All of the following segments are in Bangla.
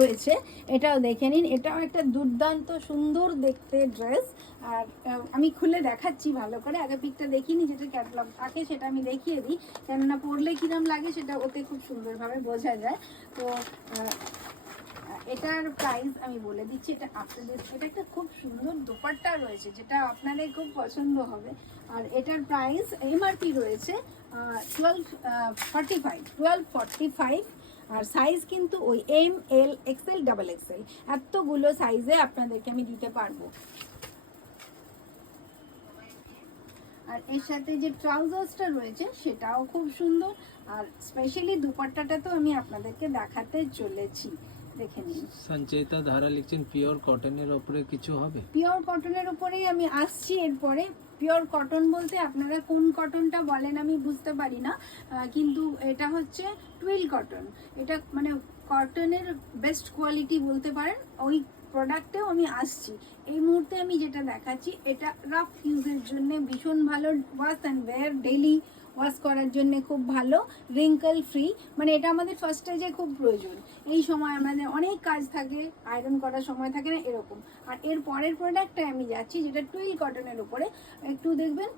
রয়েছে, এটাও দেখে নিন। এটাও একটা দুর্দান্ত সুন্দর দেখতে ড্রেস। আর আমি খুলে দেখাচ্ছি ভালো করে, আগে পিকটা দেখিনি, যেটা ক্যাটালগ থাকে সেটা আমি দেখিয়ে দিই, কেননা পরলে কিরম লাগে সেটা ওতে খুব সুন্দরভাবে বোঝা যায়। তো এটার প্রাইস আমি বলে দিচ্ছি, এটা আপনাদের, এটা একটা খুব সুন্দর দোপাট্টা রয়েছে যেটা আপনাদের খুব পছন্দ হবে। আর এটার প্রাইস এমআরপি রয়েছে 1245। আর সাইজ কিন্তু ওই এম, এল, এক্সএল, ডাবল এক্সএল এতগুলো সাইজে আপনাদেরকে আমি দিতে পারবো। আর এর সাথে যে ট্রাউজার্সটা রয়েছে সেটাও খুব সুন্দর। আর স্পেশালি দুপাট্টাটা তো আমি আপনাদেরকে দেখাতে চলেছি, দেখে নিন। সঞ্চয়িতা ধারা লিখছেন পিওর কটনের উপরে কিছু হবে? পিওর কটনের উপরেই আমি আসছি এরপরে। পিওর কটন বলতে আপনারা কোন কটনটা বলেন আমি বুঝতে পারি না, কিন্তু এটা হচ্ছে টুইল কটন। এটা মানে কটনের বেস্ট কোয়ালিটি বলতে পারেন, ওই প্রোডাক্টেও আমি আসছি। এই মুহূর্তে আমি যেটা দেখাচ্ছি এটা রাফ ইউজের জন্য ভীষণ ভালো, wash and wear, daily wash করার জন্য খুব ভালো, রিঙ্কল ফ্রি। মানে এটা আমাদের ফার্স্ট স্টেজে খুব প্রয়োজন। এই সময় আমাদের অনেক কাজ থাকে, আয়রন করার সময় থাকে না, এরকম। আর এর পরের প্রোডাক্টটা আমি যাচ্ছি যেটা টুইল কটনের উপরে। একটু দেখবেন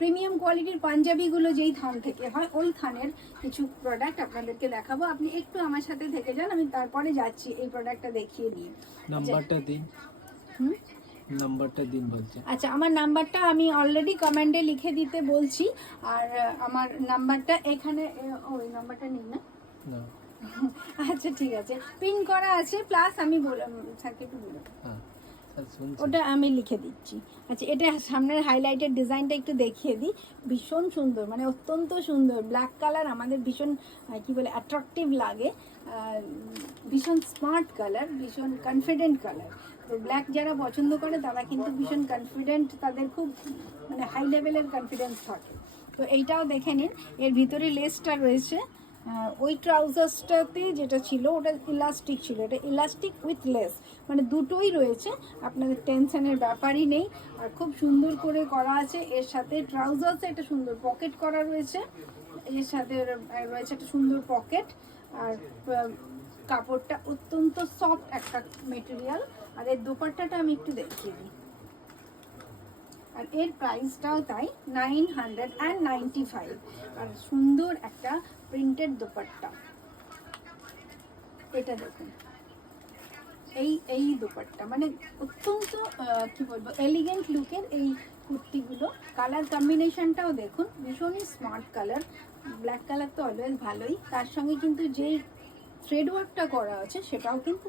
প্রিমিয়াম কোয়ালিটির পাঞ্জাবিগুলো যেই থান থেকে হয়, ওই থানের কিছু প্রোডাক্ট আপনাদেরকে দেখাবো। আপনি একটু আমার সাথে থেকে যান, আমি তারপরে যাচ্ছি এই প্রোডাক্টটা দেখিয়ে দিই। নাম্বারটা দিন। নাম্বারটা দিন বলছে। আচ্ছা, আমার নাম্বারটা আমি অলরেডি কমেন্টে লিখে দিতে বলছি। আর আমার নাম্বারটা এখানে, ওই নাম্বারটা নেই না? না। আচ্ছা ঠিক আছে, পিন করা আছে, প্লাস আমি স্যারকে একটু বলে ওটা আমি লিখে দিচ্ছি। আচ্ছা, এটা সামনের হাইলাইটের ডিজাইনটা একটু দেখিয়ে দিই। ভীষণ সুন্দর, মানে অত্যন্ত সুন্দর ব্ল্যাক কালার, আমাদের ভীষণ কি বলে অ্যাট্রাকটিভ লাগে, ভীষণ স্মার্ট কালার, ভীষণ কনফিডেন্ট কালার। তো ব্ল্যাক যারা পছন্দ করে তারা কিন্তু ভীষণ কনফিডেন্ট, তাদের খুব মানে হাই লেভেলের কনফিডেন্স থাকে। তো এইটাও দেখে নিন, এর ভিতরে লেসটা রয়েছে। ওই ট্রাউজার্সটাতে যেটা ছিল ওটা ইলাস্টিক ছিল, এটা ইলাস্টিক উইথ লেস, মানে দুটোই রয়েছে, আপনাদের টেনশনের ব্যাপারই নেই। আর খুব সুন্দর করে করা আছে। এর সাথে ট্রাউজার্সে একটা সুন্দর পকেট করা রয়েছে, এর সাথে রয়েছে একটা সুন্দর পকেট। আর কাপড়টা অত্যন্ত সফট একটা মেটেরিয়াল। আর এর দোপাট্টাটা আমি একটু দেখিয়ে দিই। আর এর প্রাইসটাও তাই 995। আর সুন্দর একটা প্রিন্টেড দোপাট্টা, এটা দেখুন। এই দোপাট্টা মানে অত্যন্ত কি বলবো এলিগেন্ট লুকের এই কুর্তিগুলো। কালার কম্বিনেশনটাও দেখুন, ভীষণই স্মার্ট কালার। ব্ল্যাক কালার তো অলওয়েজ ভালোই, তার সঙ্গে কিন্তু যেই থ্রেড ওয়ার্কটা করা আছে সেটাও কিন্তু